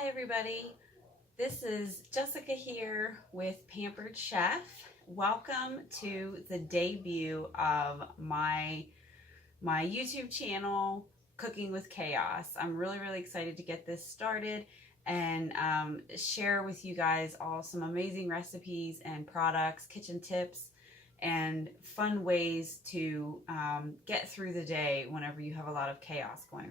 Hi everybody, this is Jessica here with Pampered Chef. Welcome to the debut of my YouTube channel, Cooking with Chaos. I'm really excited to get this started and share with you guys all some amazing recipes and products, kitchen tips, and fun ways to get through the day whenever you have a lot of chaos going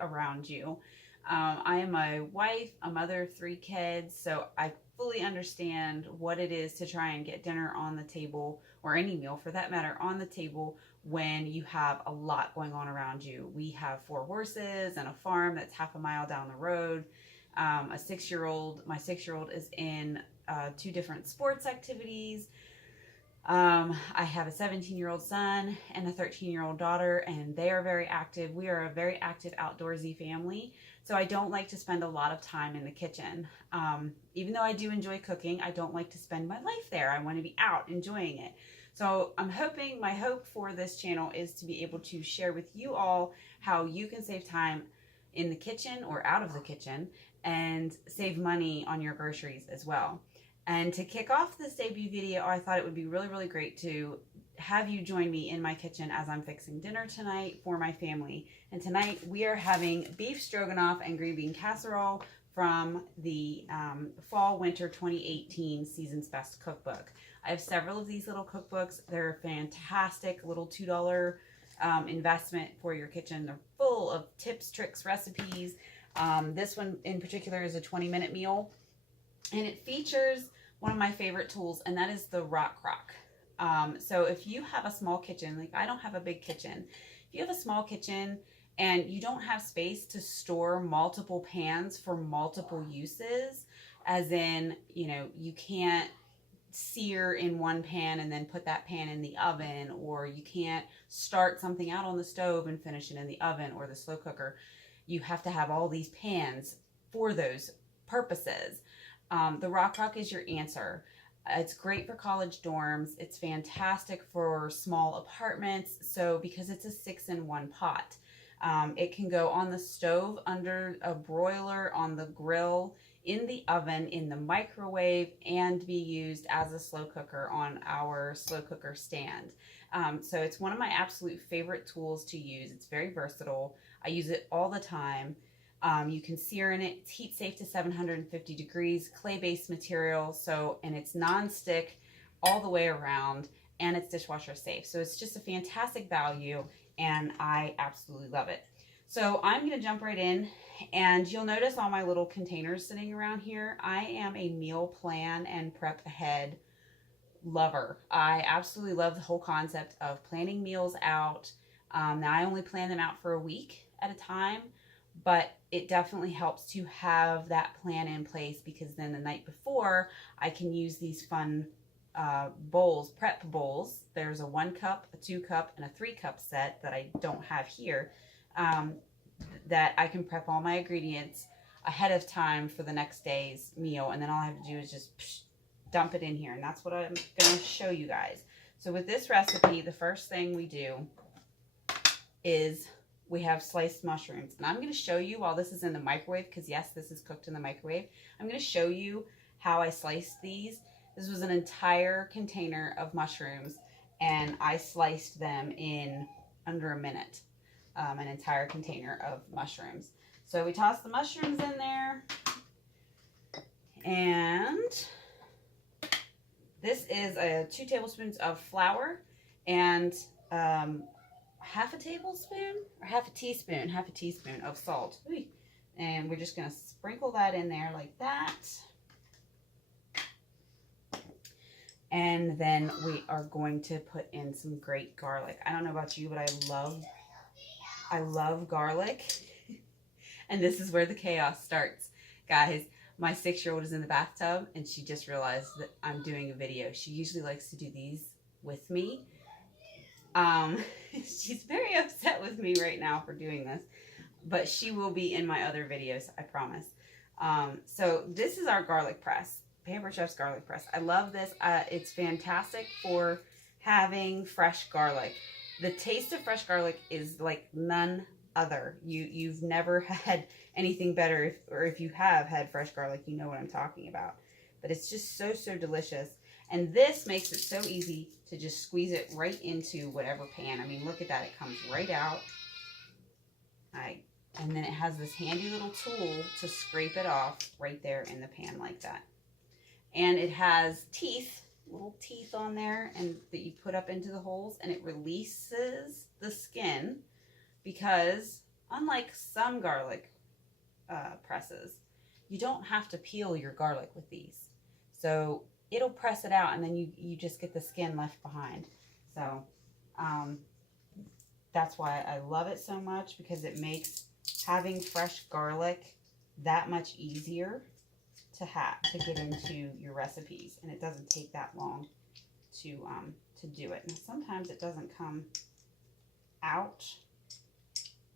around you. I am a wife, a mother of 3 kids, so I fully understand what it is to try and get dinner on the table, or any meal for that matter, on the table when you have a lot going on around you. We have 4 horses and a farm that's half a mile down the road. My 6-year-old is in 2 different sports activities. I have a 17-year-old son and a 13-year-old daughter, and they are very active. We are a very active outdoorsy family, so I don't like to spend a lot of time in the kitchen. Even though I do enjoy cooking, I don't like to spend my life there. I want to be out enjoying it. So my hope for this channel is to be able to share with you all how you can save time in the kitchen or out of the kitchen and save money on your groceries as well. And to kick off this debut video, I thought it would be really great to have you join me in my kitchen as I'm fixing dinner tonight for my family. And tonight we are having beef stroganoff and green bean casserole from the Fall Winter 2018 Season's Best Cookbook. I have several of these little cookbooks. They're a fantastic little $2 investment for your kitchen. They're full of tips, tricks, recipes. This one in particular is a 20-minute meal. And it features one of my favorite tools, and that is the rock crock. So if you have a small kitchen, like I don't have a big kitchen, if you have a small kitchen and you don't have space to store multiple pans for multiple uses, as in, you know, you can't sear in one pan and then put that pan in the oven, or you can't start something out on the stove and finish it in the oven or the slow cooker. You have to have all these pans for those purposes. The rock crock is your answer. It's great for college dorms. It's fantastic for small apartments. So because it's a 6-in-1 pot, it can go on the stove, under a broiler, on the grill, in the oven, in the microwave, and be used as a slow cooker on our slow cooker stand. So it's one of my absolute favorite tools to use. It's very versatile. I use it all the time. You can sear in it. It's heat safe to 750 degrees, clay-based material, and it's non-stick all the way around, and it's dishwasher safe. So it's just a fantastic value, and I absolutely love it. So I'm going to jump right in, and you'll notice all my little containers sitting around here. I am a meal plan and prep ahead lover. I absolutely love the whole concept of planning meals out. Now I only plan them out for a week at a time, but it definitely helps to have that plan in place, because then the night before I can use these fun bowls, prep bowls. There's a 1 cup, a 2 cup, and a 3 cup set that I don't have here, that I can prep all my ingredients ahead of time for the next day's meal, and then all I have to do is just dump it in here, and that's what I'm going to show you guys. So with this recipe, the first thing we do is we have sliced mushrooms, and I'm going to show you while this is in the microwave, because yes, this is cooked in the microwave. I'm going to show you how I sliced these. This was an entire container of mushrooms, and I sliced them in under a minute, an entire container of mushrooms. So we toss the mushrooms in there, and this is 2 tablespoons of flour, and half a teaspoon of salt. And we're just going to sprinkle that in there like that. And then we are going to put in some great garlic. I don't know about you, but I love garlic. And this is where the chaos starts. Guys, my 6-year-old is in the bathtub, and she just realized that I'm doing a video. She usually likes to do these with me. She's very upset with me right now for doing this, but she will be in my other videos, I promise. So this is our garlic press, Pampered Chef's garlic press. I love this. It's fantastic for having fresh garlic. The taste of fresh garlic is like none other. You've never had anything better, or if you have had fresh garlic, you know what I'm talking about. But it's just so, so delicious. And this makes it so easy to just squeeze it right into whatever pan. I mean, look at that. It comes right out. And then it has this handy little tool to scrape it off right there in the pan like that. And it has teeth, little teeth on there, and that you put up into the holes, and it releases the skin, because unlike some garlic presses, you don't have to peel your garlic with these. So it'll press it out, and then you just get the skin left behind. So that's why I love it so much, because it makes having fresh garlic that much easier to get into your recipes, and it doesn't take that long to do it. And sometimes it doesn't come out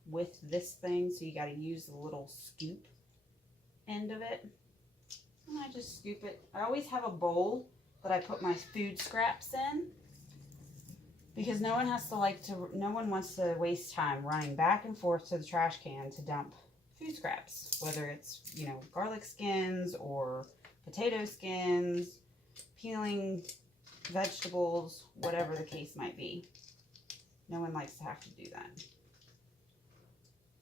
with this thing, so you got to use the little scoop end of it. And I just scoop it. I always have a bowl that I put my food scraps in, because no one wants to waste time running back and forth to the trash can to dump food scraps, whether it's, you know, garlic skins or potato skins, peeling vegetables, whatever the case might be. No one likes to have to do that.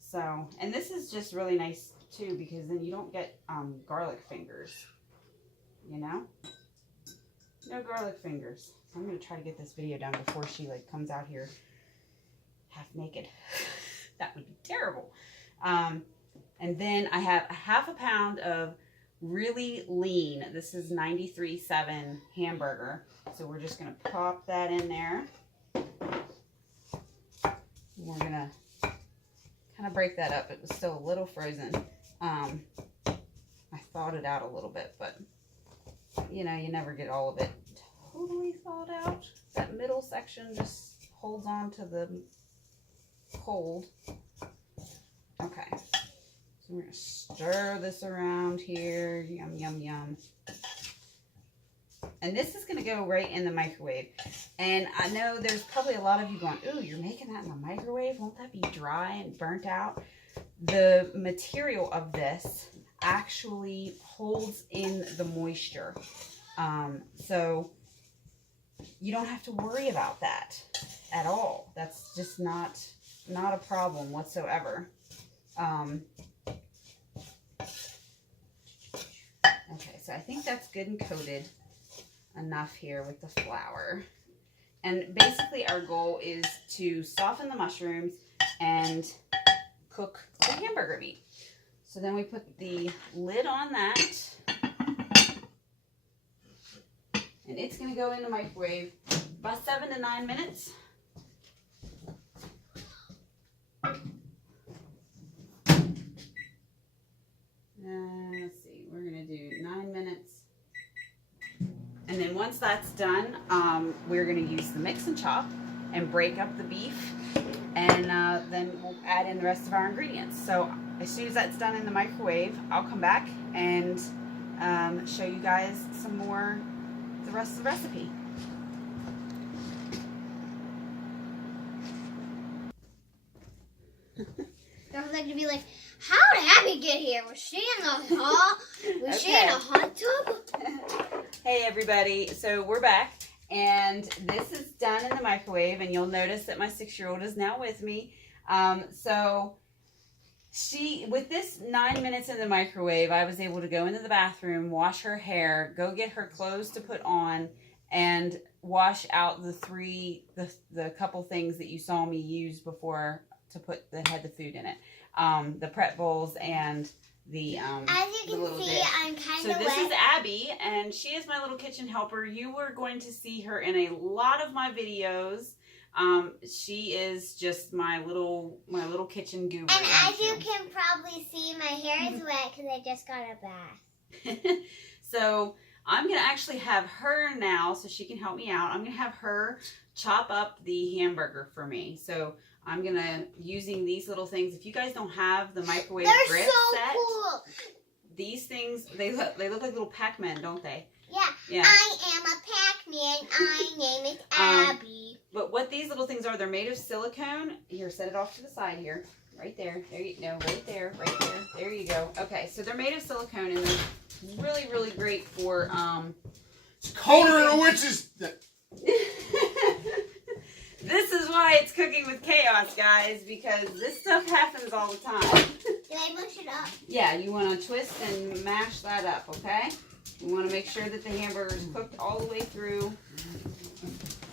So, and this is just really nice too, because then you don't get garlic fingers, you know? No garlic fingers. So I'm going to try to get this video done before she like comes out here half naked. That would be terrible. And then I have a half a pound of really lean, this is 93.7 hamburger. So we're just going to pop that in there. We're going to kind of break that up. It was still a little frozen. I thawed it out a little bit, but you know, you never get all of it totally thawed out. That middle section just holds on to the cold. Okay. So we're going to stir this around here. Yum, yum, yum. And this is going to go right in the microwave. And I know there's probably a lot of you going, ooh, you're making that in the microwave? Won't that be dry and burnt out? The material of this actually holds in the moisture. So you don't have to worry about that at all. That's just not a problem whatsoever. Okay, so I think that's good and coated enough here with the flour. And basically our goal is to soften the mushrooms and cook the hamburger meat. So then we put the lid on that, and it's going to go in the microwave about 7 to 9 minutes. Let's see, we're going to do 9 minutes. And then once that's done, we're going to use the mix and chop and break up the beef, and then we'll add in the rest of our ingredients. So as soon as that's done in the microwave, I'll come back and show you guys some more, the rest of the recipe. I would like to be like, how did Abby get here? Was she in the hall? Was she in a hot tub? Hey everybody, so we're back, and this is done in the microwave, and you'll notice that my 6-year-old is now with me. So with this 9 minutes in the microwave, I was able to go into the bathroom, wash her hair, go get her clothes to put on, and wash out the couple things that you saw me use before to put the food in it. The prep bowls and the as you can see, dish. I'm kind of wet. So this is Abby, and she is my little kitchen helper. You were going to see her in a lot of my videos. She is just my little kitchen guru. And as you can probably see, my hair is wet because I just got a bath. So I'm going to actually have her now, so she can help me out. I'm going to have her chop up the hamburger for me. So I'm going to, using these little things, if you guys don't have the microwave grip set, cool. These things, they look like little Pac-Men, don't they? Yeah. I am a Pac-Man. My name is Abby. But what these little things are, they're made of silicone. Here, set it off to the side here. Right there. There you go. Right there. Right there. There you go. Okay, so they're made of silicone and they're really, really great for It's colder than a witch's. This is why it's cooking with chaos, guys, because this stuff happens all the time. Did I mush it up? Yeah, you want to twist and mash that up, okay? You want to make sure that the hamburger is cooked all the way through.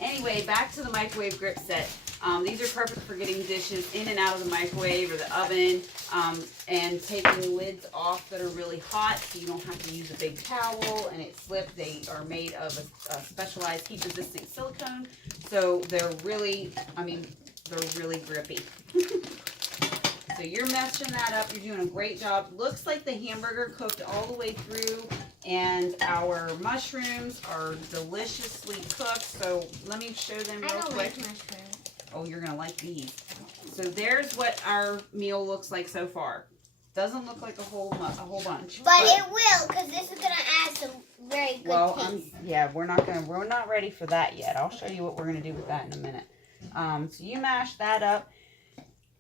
Anyway, back to the microwave grip set. These are perfect for getting dishes in and out of the microwave or the oven, and taking lids off that are really hot so you don't have to use a big towel and it slips. They are made of a specialized heat-resistant silicone, so they're really, they're really grippy. So you're meshing that up. You're doing a great job. Looks like the hamburger cooked all the way through, and our mushrooms are deliciously cooked. So let me show them real quick. I don't like mushrooms. Oh, you're going to like these. So there's what our meal looks like so far. Doesn't look like a whole bunch. But it will, because this is going to add some very good taste. Yeah, we're not ready for that yet. I'll show you what we're going to do with that in a minute. So you mash that up.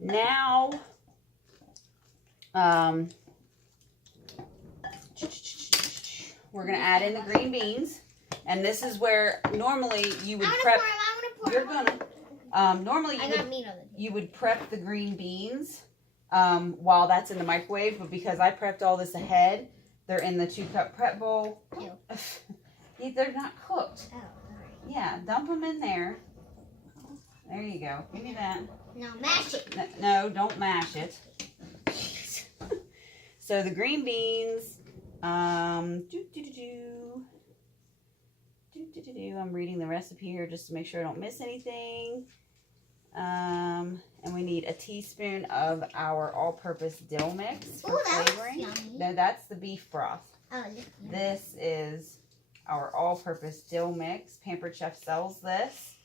Now, we're going to add in the green beans. And this is where normally you would prep. You're going to. Normally you would prep the green beans while that's in the microwave, but because I prepped all this ahead, they're in the 2-cup prep bowl. They're not cooked. Oh, right. Yeah, dump them in there. There you go. Give me that. No, mash it. No, don't mash it. So the green beans, I'm reading the recipe here just to make sure I don't miss anything. And we need a teaspoon of our all-purpose dill mix for flavoring. No, that's the beef broth. Oh, this is our all-purpose dill mix. Pampered Chef sells this,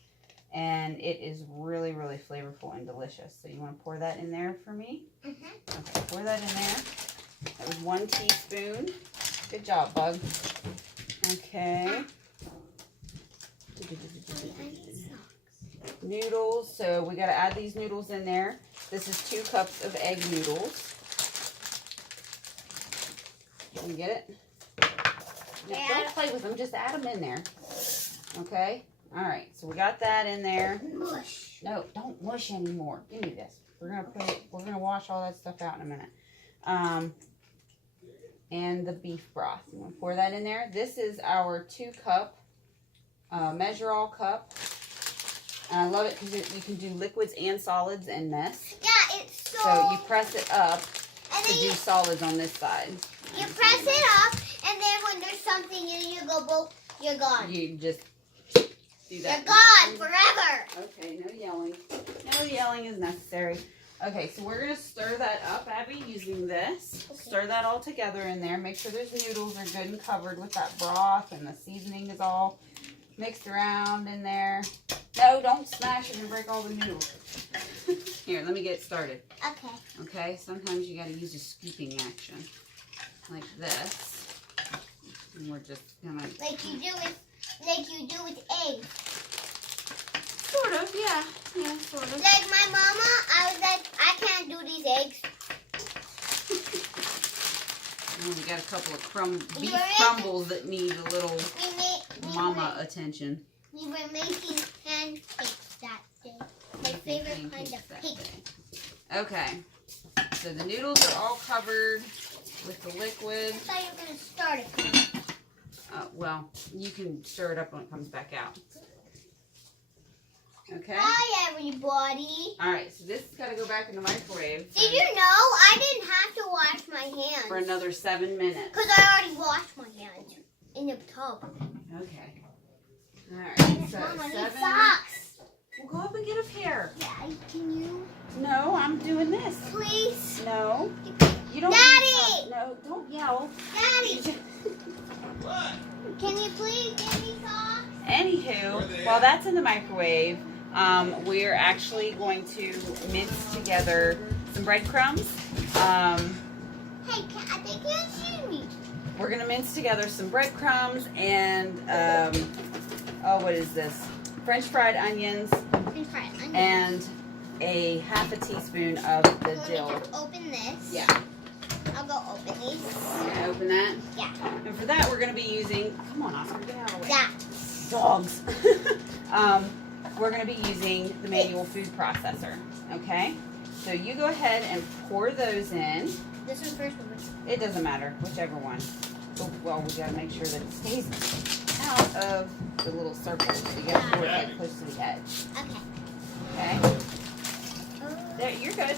and it is really, really flavorful and delicious. So you want to pour that in there for me? Mm-hmm. Okay, pour that in there. That was 1 teaspoon. Good job, Bug. Okay. Noodles, so we got to add these noodles in there. This is 2 cups of egg noodles. Can you get it? No, don't play with them, just add them in there. Okay? Alright, so we got that in there. Mush. No, don't mush anymore. Give me this. We're gonna wash all that stuff out in a minute. And the beef broth. You want to pour that in there? This is our 2-cup measure all cup. And I love it because you can do liquids and solids in this. Yeah, it's so you press it up and to do solids on this side. You press it up, and then when there's something in you go both, you're gone. You just do that. You're gone forever. Okay, no yelling. No yelling is necessary. Okay, so we're going to stir that up, Abby, using this. Okay. Stir that all together in there. Make sure those noodles are good and covered with that broth, and the seasoning is all mixed around in there. No, don't smash it and break all the noodles. Here, let me get started. Okay. Okay, sometimes you got to use a scooping action. Like this. And we're just going to... Like you do with eggs. Sort of, yeah. Yeah, sort of. Like my mama, I was like, I can't do these eggs. Oh, we got a couple of beef crumbles that need a little mama attention. We were making pancakes that day. My favorite kind of cake. Okay. So the noodles are all covered with the liquid. I thought you were going to start it. Well, you can stir it up when it comes back out. Okay? Hi, everybody. Alright, so this has got to go back in the microwave. Did you know I didn't have to wash my hands? For another 7 minutes. Because I already washed my hands in the tub. Okay. Alright, so Mama, 7. need socks. Well, go up and get a pair. Yeah, can you? No, I'm doing this. Please? No. You don't. Daddy! No, don't yell. Daddy! Can you please give me socks? Anywho, while that's in the microwave, we're actually going to mince together some breadcrumbs. Hey, they can't see me. We're going to mince together some breadcrumbs and, what is this? French fried onions. French fried onions. And a half a teaspoon of the Let dill. me just open this. Yeah. I'll go open these. Can I open that? Yeah. And for that, we're going to be using, come on, Oscar, get out of the way. That. Dogs. We're going to be using the manual food processor, okay? So you go ahead and pour those in. This one first. It doesn't matter, whichever one. Oh, well, we got to make sure that it stays out of the little circle. So you got to pour it like close to the edge. Okay. Okay? There, you're good.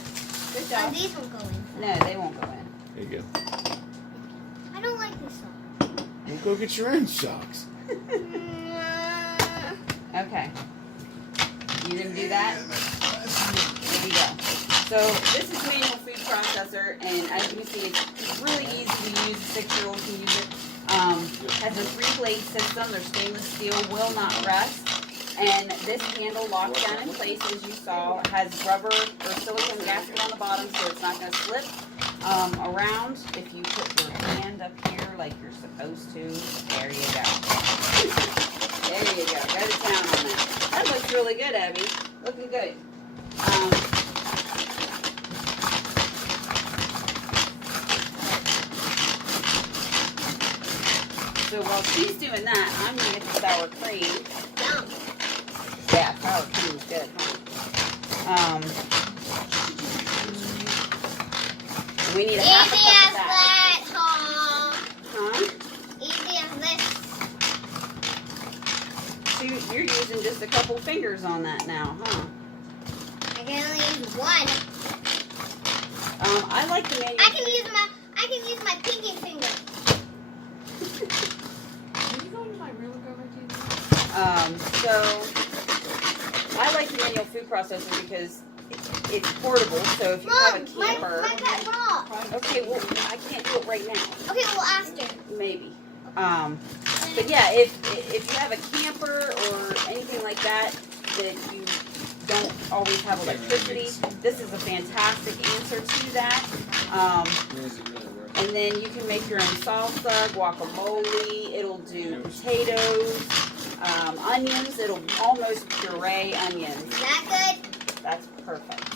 Good job. These won't go in. No, they won't go in. There you go. I don't like this song. Well, go get your own socks. Okay. You didn't do that? There you go. So this is manual food processor, and as you can see, it's really easy to use. 6-year-olds can use it. Has a 3-blade system. They're stainless steel, will not rust. And this handle locks down in place, as you saw. It has rubber or silicone gasket on the bottom, so it's not going to slip around. If you put your hand up here like you're supposed to, there you go. There you go. Go to town on that. That looks really good, Abby. Looking good. So while she's doing that, I'm going to get the sour cream. Yum. Yeah, sour cream is good, huh? We need a half a Easy cup as of that. that, Tom. Huh? Easy as this. So you're using just a couple fingers on that now, huh? I can only use one. I like the manual. I can use my pinky finger. So I like the manual food processor because it's portable. So if you have a Mom, camper, my pet ball. okay, well I can't do it right now. Okay, we'll ask her. Maybe. But yeah, if you have a camper or anything like that you don't always have electricity, this is a fantastic answer to that. And then you can make your own salsa, guacamole. It'll do potatoes, onions. It'll almost puree onions. Is that good? That's perfect.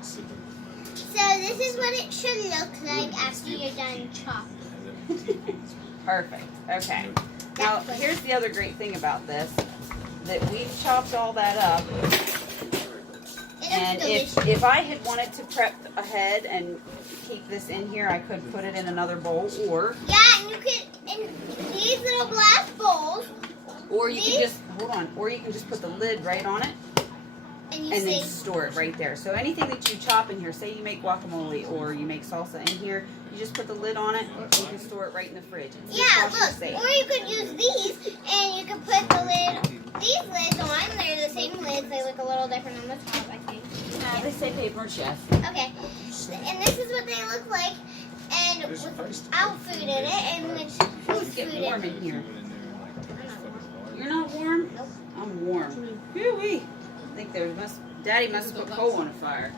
So this is what it should look like after you're done chopping. Perfect. Okay. Now, here's the other great thing about this, that we've chopped all that up. And if I had wanted to prep ahead and keep this in here, I could put it in another bowl, or Yeah, and you can in these little glass bowls. or you can just or you can just put the lid right on it And and then store it right there. So anything that you chop in here, say you make guacamole or you make salsa in here, you just put the lid on it. You can store it right in the fridge. It's yeah, dishwasher look. safe. Or you could use these, and you could put the lid, these lids on. They're the same lids. They look a little different on the top, I think. They say paper chef. Okay. And this is what they look like, and without food in it, and with It's food getting in warm it. in here. You're not warm? Nope. I'm warm. Whoo-wee. I think Daddy must have put coal on a fire.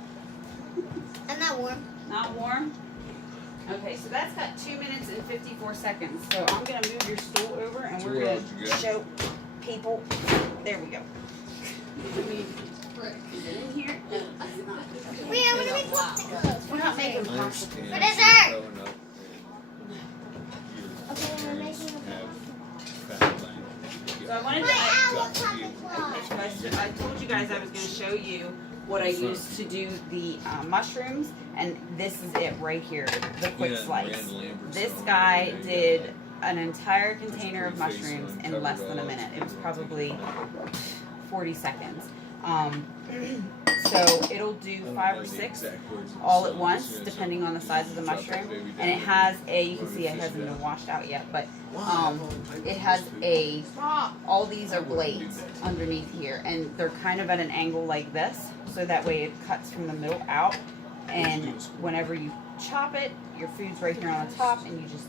I'm not warm. Not warm? Okay, so that's got 2 minutes and 54 seconds. So I'm going to move your stool over and we're going to show people. There we go. Is it in here? No, it's not. Wait, I want to make popsicles. We're not making popsicles. For dessert. Okay, we're making a So I wanted to. My owl popsicle. I told you guys I was going to show you what I used to do the mushrooms, and this is it right here, the quick slice. This guy did an entire container of mushrooms in less than a minute. It was probably 40 seconds. So it'll do 5 or 6 all at once, depending on the size of the mushroom. And it has you can see it hasn't been washed out yet, but it has all these are blades underneath here, and they're kind of at an angle like this, so that way it cuts from the middle out. And whenever you chop it, your food's right here on the top, and you just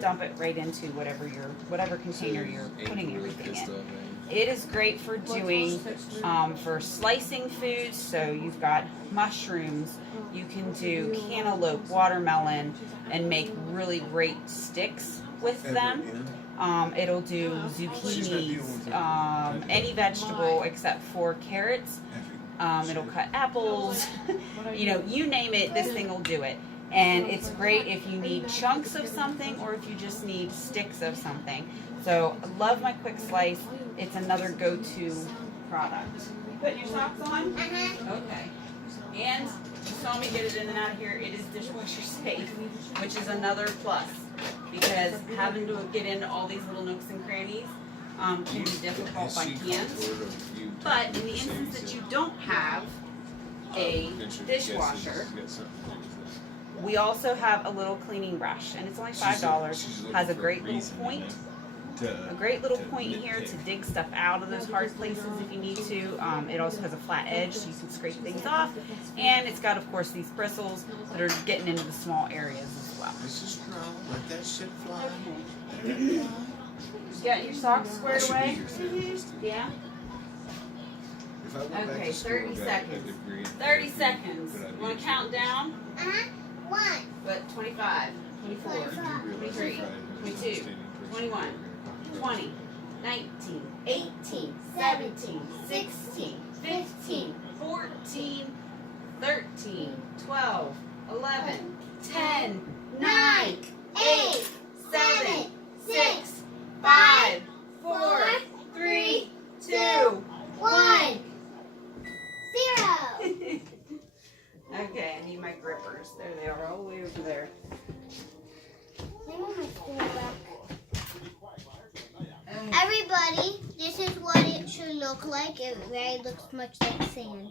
dump it right into whatever container you're putting everything in. It is great for doing, for slicing foods. So you've got mushrooms, you can do cantaloupe, watermelon, and make really great sticks with them. It'll do zucchinis, any vegetable except for carrots. It'll cut apples. You know, you name it, this thing will do it. And it's great if you need chunks of something or if you just need sticks of something. So I love my quick slice. It's another go-to product. You putting your socks on? Okay. And you saw me get it in and out of here. It is dishwasher safe, which is another plus, because having to get into all these little nooks and crannies can be difficult by hand. But in the instance that you don't have a dishwasher, we also have a little cleaning brush, and it's only $5. Has a great little point. A great little point here to dig stuff out of those hard places if you need to. It also has a flat edge so you can scrape things off. And it's got, of course, these bristles that are getting into the small areas as well. Let that shit fly. You got your socks squared away? Yeah? Okay, 30 seconds. 30 seconds. You want to count down? 1. But 25, 24, 23, 22, 21, 20, 19, 18, 17, 16, 15, 14, 13, 12, 11, 10, 9, 8, 7, 6, 5, 4, 3, 2, 1. 0. Okay, I need my grippers. There they are, all the way over there. Everybody, this is what it should look like. It really looks much like sand.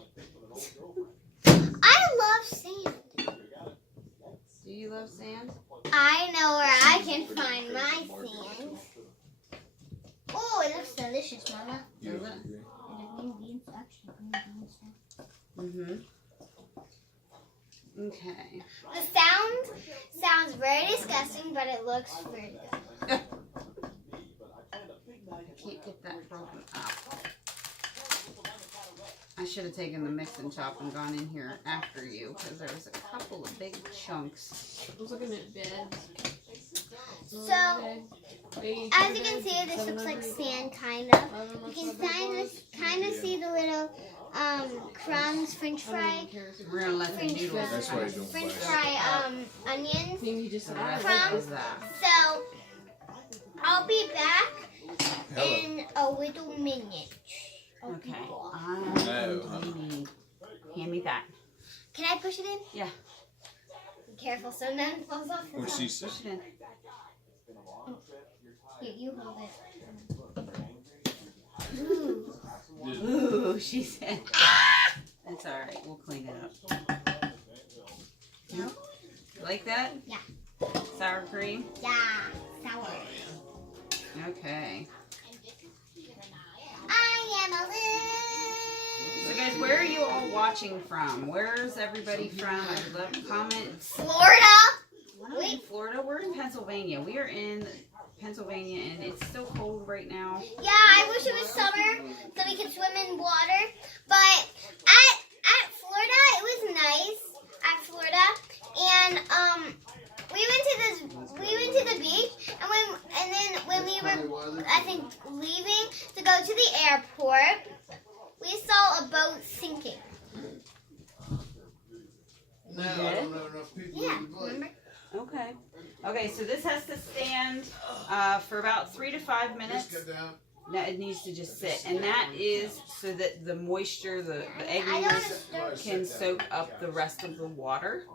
I love sand. Do you love sand? I know where I can find my sand. Oh, it looks delicious, Mama. Does it? Mm-hmm. Okay. The sound sounds very disgusting, but it looks very good. I can't get that broken up. I should have taken the mix and chop and gone in here after you, because there was a couple of big chunks. I was looking at beds. So, as you can see, this looks like sand, kind of. You can kind of see the little crumbs, French fry, We're gonna let the noodles. That's why I don't French buy fry onions. Maybe just The rest Crumbs. is that. So, I'll be back in a little minute. Okay. No. Hand me that. Can I push it in? Yeah. Be careful so none falls off the What top. she said? Push it in. Here, you hold it. Ooh. Ooh, she said. That's all right. We'll clean it up. You like that? Yeah. Sour cream. Yeah, sour. Okay. I am a So guys, where are you all watching from? Where's everybody from? I would love comments. Florida. We're not in Florida. We're in Pennsylvania. We are in Pennsylvania, and it's still cold right now. Yeah, I wish it was summer so we could swim in water. But at Florida, it was nice at Florida, and we went to the beach, and then when we were, I think, leaving to go to the airport, we saw a boat sinking. No, I don't know enough people Yeah, to play. remember? Okay. Okay, so this has to stand for about 3 to 5 minutes. Just get down. Now it needs to just sit, and that is so that the moisture, the egg I don't yolks can soak up the rest of the water,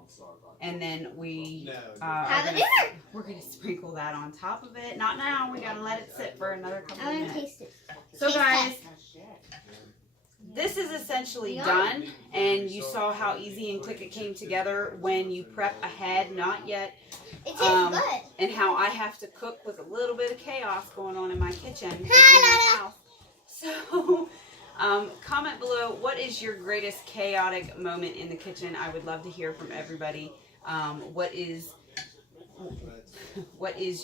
and then we Have a dinner. we're gonna sprinkle that on top of it. Not now. We gotta let it sit for another couple I of want to minutes. taste it. So Taste guys, this is essentially done, and you saw how easy and quick it came together when you prep ahead, not yet. It tastes good. And how I have to cook with a little bit of chaos going on in my kitchen. in my house. So, comment below, what is your greatest chaotic moment in the kitchen? I would love to hear from everybody. What is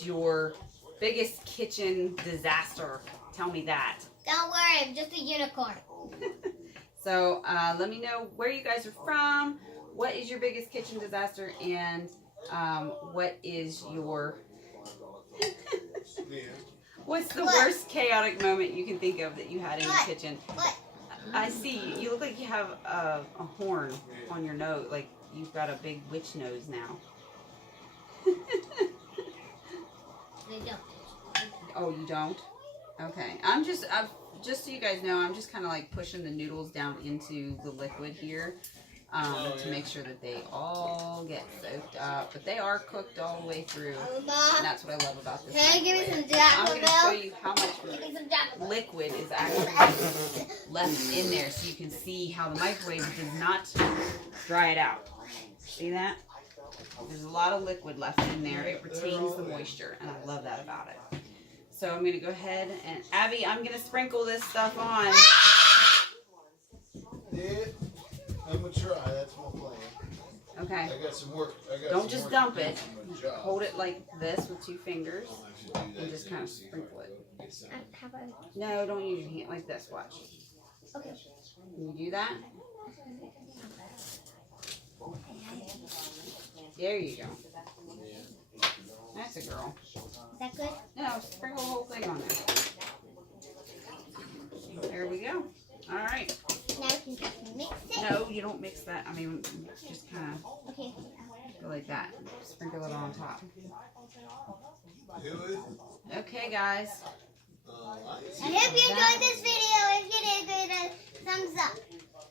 your biggest kitchen disaster? Tell me that. Don't worry, I'm just a unicorn. So, let me know where you guys are from. What is your biggest kitchen disaster? And what is your what's the What? worst chaotic moment you can think of that you had in your What? kitchen? What? I see. You look like you have a horn on your nose. Like you've got a big witch nose now. They don't. Oh, you don't? Okay. Just so you guys know, I'm just kind of like pushing the noodles down into the liquid here to make sure that they all get soaked up. But they are cooked all the way through. And that's what I love about this. Can you give me some I'm Jack going to show you how much Give me some Jack liquid is actually left in there so you can see how the microwave does not dry it out. See that? There's a lot of liquid left in there. It retains the moisture, and I love that about it. So I'm going to go ahead and, Abby, I'm going to sprinkle this stuff on. Yeah, I'm gonna try. That's my plan. Okay. I got some work. Don't just dump it. Hold it like this with 2 fingers and just kind of sprinkle it. How about No, don't use your hand like this. Watch. okay? Can you do that? There you go. That's a girl. Is that good? No, sprinkle the whole thing on there. There we go. All right. Now we can just mix it. No, you don't mix that. I mean, just kind of Okay. go like that. Sprinkle it on top. Do it. Okay, guys. I hope you enjoyed this video. If you did, give it a thumbs up.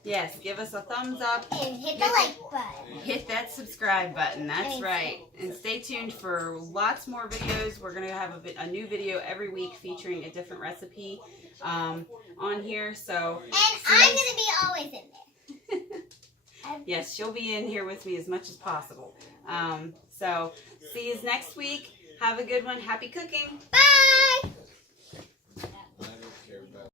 Yes, give us a thumbs up. And hit the like button. Hit that subscribe button. That's right. And stay tuned for lots more videos. We're going to have a new video every week featuring a different recipe on here. So, And I'm going to be always in there. yes, she'll be in here with me as much as possible. So, see you next week. Have a good one. Happy cooking. Bye.